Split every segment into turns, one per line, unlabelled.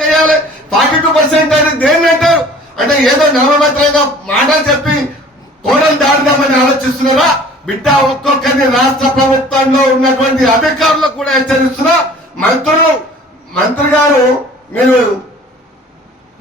చేయాలి. Forty two percent అని దేన్ని అంటారు అంటే ఏదో నామమాత్రంగా మాటలు చెప్పి కోడలు దాటుదామని ఆలోచిస్తున్నారా? బిడ్డ ఒక్కొక్కరిని రాష్ట్ర ప్రభుత్వంలో ఉన్నటువంటి అధికారులకు కూడా హెచ్చరిస్తున్నా. మంత్రులు మంత్రి గారు మీరు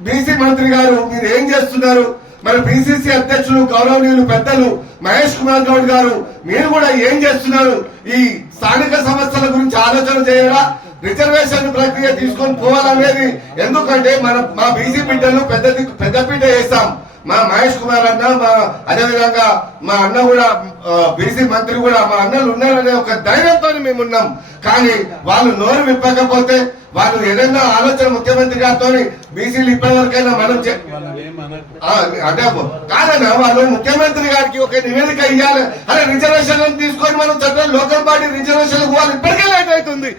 బీసీ మంత్రి గారు మీరు ఏం చేస్తున్నారు? మరి బీసీసీ అధ్యక్షులు గౌరవనీయులు పెద్దలు మహేష్ కుమార్ గౌడ్ గారు మీరు కూడా ఏం చేస్తున్నారు? ఈ స్థానిక సమస్యల గురించి ఆలోచన చేయరా? రిజర్వేషన్ ప్రక్రియ తీసుకొని పోవాలనేది ఎందుకంటే మన మా బీసీ బిడ్డలు పెద్ద పెద్దపీట వేస్తాం. మా మహేష్ కుమార్ అన్న మా అదేవిధంగా మా అన్న కూడా బీసీ మంత్రి కూడా మా అన్నలు ఉన్నారనే ఒక ధైర్యంతో మేము ఉన్నాం. కానీ వాళ్ళు నోరు విప్పకపోతే వాళ్ళు ఏదైనా ఆలోచన ముఖ్యమంత్రి గారితో బీసీలు ఇప్పటివరకైనా మనం అంటే కాదన్నా వాళ్ళు ముఖ్యమంత్రి గారికి ఒక నివేదిక ఇవ్వాలి అరే రిజర్వేషన్ తీసుకొని మనం చట్టం లోకల్ పార్టీ రిజర్వేషన్ వాళ్ళు ఇప్పటికే లేట్ అవుతుంది.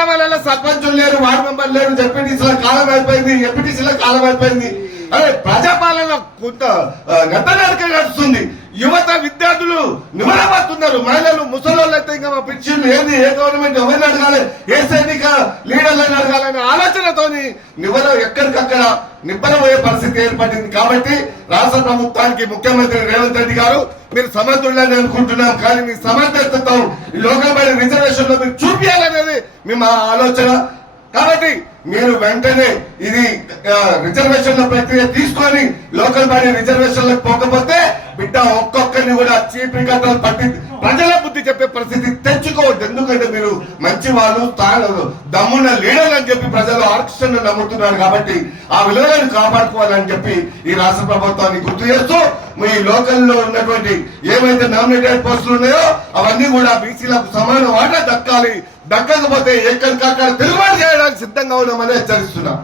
గ్రామాలలో సర్పంచులు లేరు వార్డు మెంబర్ లేరు జడ్పీటీసీల కాలం అయిపోయింది ఎంపీటీసీల కాలం అయిపోయింది. అదే ప్రజాపాలన కొంత నెత్తనడక నడుస్తుంది. యువత విద్యార్థులు నిమలమవుతున్నారు. మహిళలు ముసలోళ్ళు అయితే ఇంకా మా పిచ్చిలు ఏది? ఏ గవర్నమెంట్ ఎవరిని అడగాలి? ఏ సైనిక లీడర్లను అడగాలనే ఆలోచనతోని నివల ఎక్కడికక్కడ నిబ్బరపోయే పరిస్థితి ఏర్పడింది. కాబట్టి రాష్ట్ర ప్రభుత్వానికి ముఖ్యమంత్రి రేవంత్ రెడ్డి గారు మీరు సమర్థులని అనుకుంటున్నాం కానీ మీ సమర్థత లోకల్ బడి రిజర్వేషన్లో మీరు చూపించాలనేది మీ మా ఆలోచన. కాబట్టి మీరు వెంటనే ఇది రిజర్వేషన్ల ప్రక్రియ తీసుకొని లోకల్ బాడీ రిజర్వేషన్లకు పోకపోతే బిడ్డ ఒక్కొక్కరిని కూడా చీపి కట్టలు పట్టి ప్రజల బుద్ధి చెప్పే పరిస్థితి మంచి వాళ్ళు దమ్మున్న లీడర్లు అని చెప్పి ప్రజలు ఆర్కెస్ట్రా నమ్ముతున్నారు కాబట్టి ఆ విలువలను కాపాడుకోవాలని చెప్పి ఈ రాష్ట్ర ప్రభుత్వాన్ని గుర్తు చేస్తూ మీ లోకల్లో ఉన్నటువంటి ఏవైతే నామినేటెడ్ పోస్టులు ఉన్నాయో అవన్నీ కూడా బీసీలకు సమాన వాటా దక్కాలి దక్కకపోతే ఎక్కడికక్కడ తిరుగుబాటు చేయడానికి సిద్ధంగా ఉన్నామని హెచ్చరిస్తున్నాం.